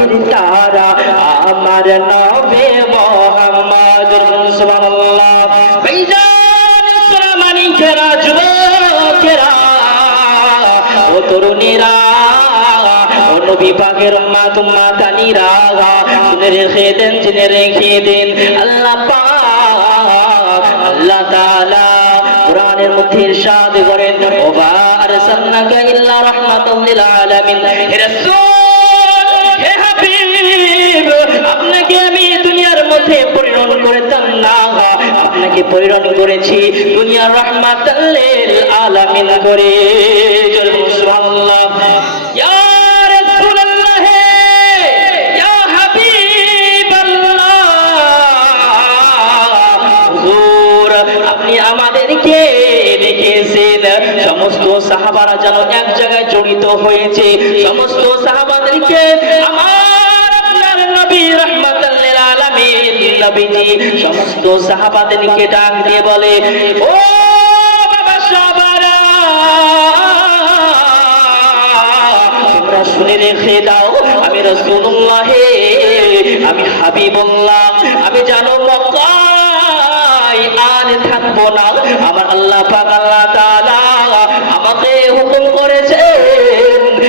আখির তারা আমার নবে মোহাম্মদ সুবহানাল্লাহ ভাইজান সুলামানি কেরা যুবকেরা, ও তরুণীরা নবী পাকের মা তোমা তানিরা শুনে রেখে দেন, জেনে রেখে দেন। আল্লাহ পাক, আল্লাহ তাআলা কোরআনের মধ্যে ইরশাদ করেন ও আরসালনাকা ইল্লা রাহমাতাল লিল আলামিন। রাসূল! আপনাকে আমি দুনিয়ার মধ্যে করেতাম না। আপনাকে পরিণত করেছি দুনিয়ার রহমাত আলামিন করে। জড়িত হয়েছে। সমস্ত সাহাবাদেরকে সমস্ত সাহাবাদেরকে ডাক দিয়ে বলে, ও শুনে রেখে দাও, আমি রাসূলুল্লাহ, আমি হাবিবুল্লাহ, আমি জানো মক্কায় আর থাকব না। আমার আল্লাহ পাক, আল্লাহ তাআলা আমাকে হুকুম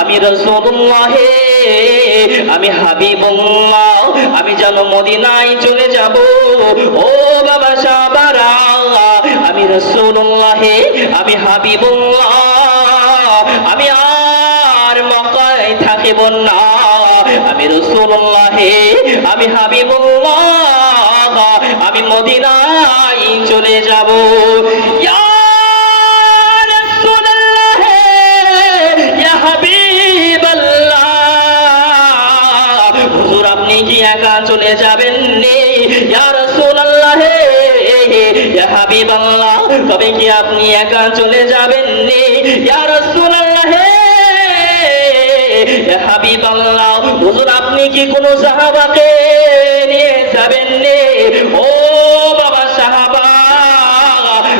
আমি রসুল্লাহ আমি হাবিবুল্লাহ, আমি যেন মদিনায় চলে যাব। ও বাবা সাহাবারা, আমি রসুল্লাহ আমি হাবিবুল্লাহ, আমি আর মক্কায় থাকিব না। আমি রসুল্লাহ আমি হাবিবুল্লাহ, আমি মদিনায় চলে যাব। তবে কি আপনি একা চলে যাবেন আপনি কি কোনো সাহাবাকে নিয়ে যাবেন ও বাবা সাহাবা,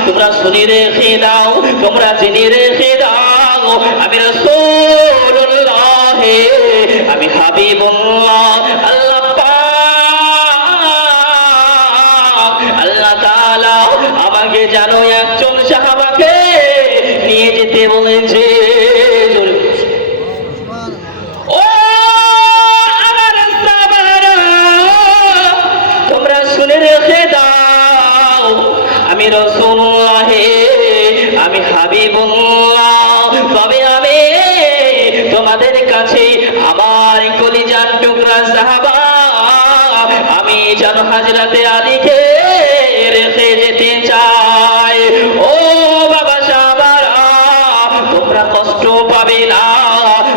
তোমরা শুনে রেখে দাও, তোমরা জেনে রেখে দাও, আমি রাসূলুল্লাহ, আমি হাবিবুল্লাহ, আল্লাহ আমাকে জানো আমি রসুল্লাহ, আমি হাবিবুল্লাহ, তবে আমি তোমাদের কাছে আমার কলিজার টুকরা সাহাবা, আমি যেন হাজরাতে আলীকে রেখে যেতে চাই। না,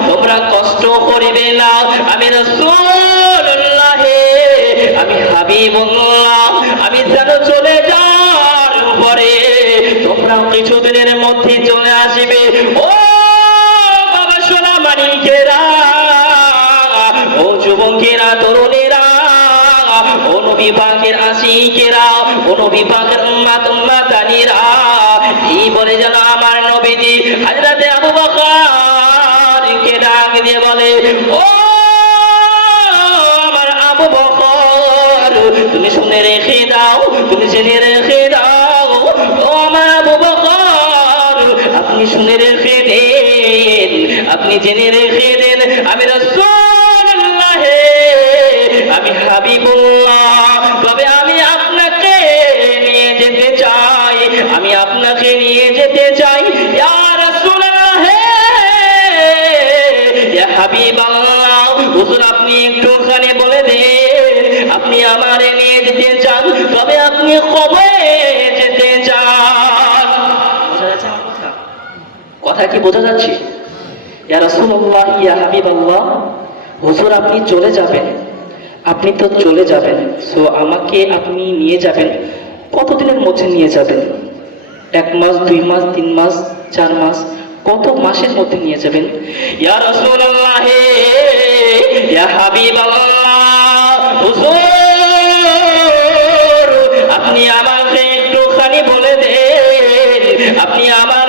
তোমরা কষ্ট করিবে না। আমি আমি আমি যেন চলে যাওয়ার পরে তোমরা কিছুদিনের মধ্যে চলে ও বাবা সোনা মানিকেরা ও যুবকেরা, তরুণেরা বলে যেন আমার হযরতে আবু বকর কে ডাক দিয়ে বলে, ও আমার আবু বকর, তুমি শুনে রেখে দাও, তুমি জেনে রেখে দাও। ও আমার আবু বকর, আপনি শুনে রেখে দেন, আপনি জেনে রেখে দেন, আমি রাসূলুল্লাহ আমি হাবিবুল্লাহ কথা কি বোঝা যাচ্ছে? হুজুর আপনি চলে যাবেন। আপনি তো চলে যাবেন। সো আমাকে আপনি নিয়ে যাবেন। কতদিনের মধ্যে নিয়ে যাবেন? এক মাস, দুই মাস, তিন মাস, চার মাস? কত মাসের মধ্যে নিয়ে যাবেন? আপনি আমাকে একটুখানি বলে দেন। আপনি আমার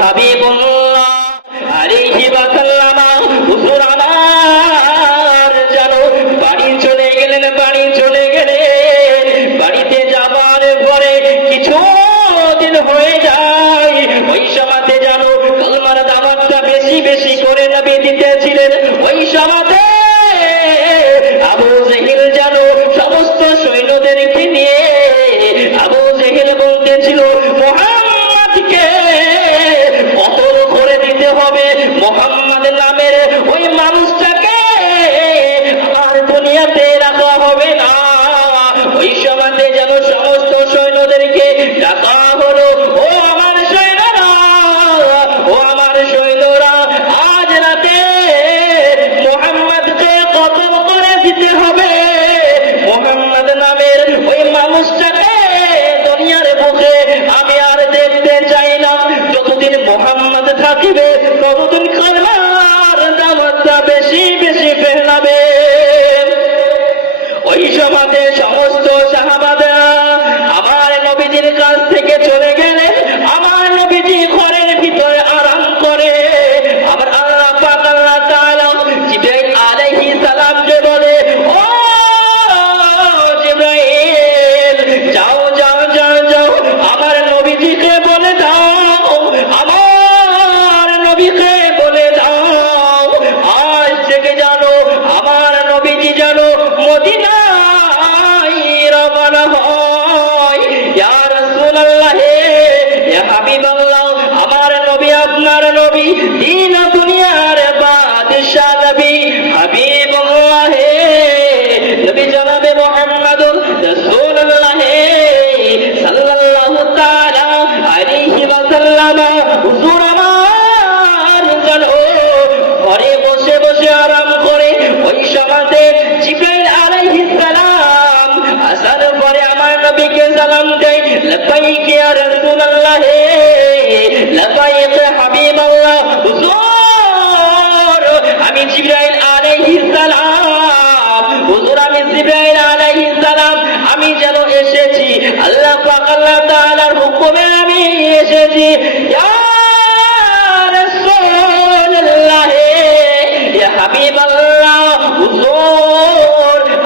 হাবিব সমাজে সমস্ত সাহাবাদা আমার নবীজির কাছ থেকে চলে গেল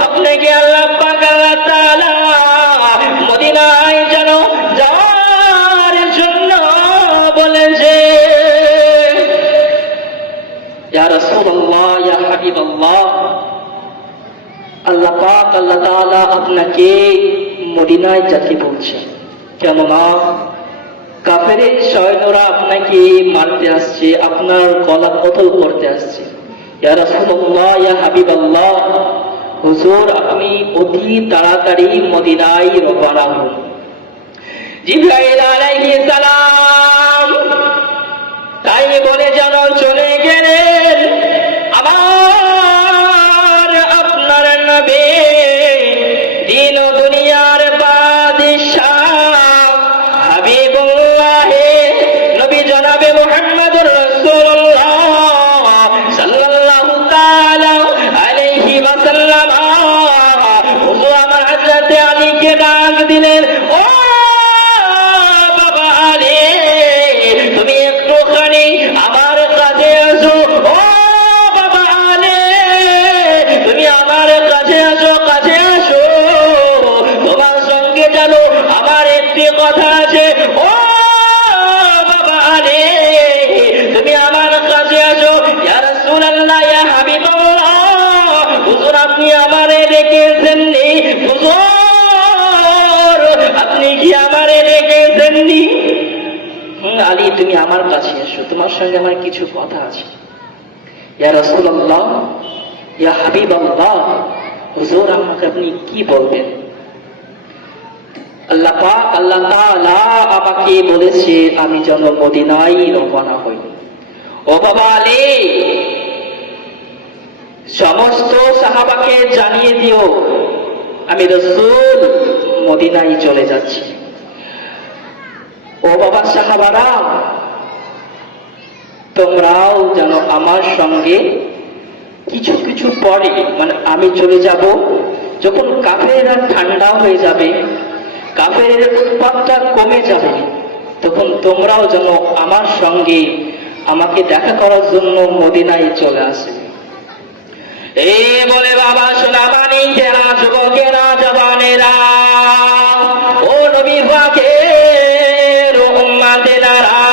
আপনাকে আল্লাহ মদিনায় যেন আল্লাহ আল্লাহ আপনাকে মদিনায় যাতে বলছেন। কেননা কাপের কাফেরের সৈন্যরা আপনাকে মারতে আসছে, আপনার গলা কথল করতে আসছে। হুজুর, আপনি অতি তাড়াতাড়ি মদিনাই রবানা হন। জিবরাইল আলাইহিস সালাম তাই বলে জানো চলে আমার মোহাম্মদুর আমি কে ডাক দিলেন। আলী, তুমি আমার কাছে এসো, তোমার সঙ্গে আমার কিছু কথা আছে। ইয়া ইয়া হাবিবাল্লাহ, হুজুর আমাকে আপনি কি বলবেন? আল্লাহ আল্লাহ আমাকে বলেছে, আমি যেন মদিনায় রওনা হই। ও বাবা আলী, সমস্ত সাহাবাকে জানিয়ে দিও, আমি রসুল মদিনায় চলে যাচ্ছি। ও বাবা সাহাবারা, তোমরাও যেন আমার সঙ্গে কিছু কিছু পরে মানে আমি চলে যাব, যখন কাফেরা ঠান্ডা হয়ে যাবে কাফের উৎপাতটা কমে যাবে, তখন তোমরাও যেন আমার সঙ্গে আমাকে দেখা করার জন্য মদিনায় চলে আসে এই বলে বাবা সোনামানি কেনা যুবকেরা, জবানেরা, ও নবী পাখের উম্মাতেনারা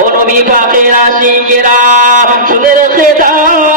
ও নবী পাখের আশিকেরা শুনে রেখে দাও।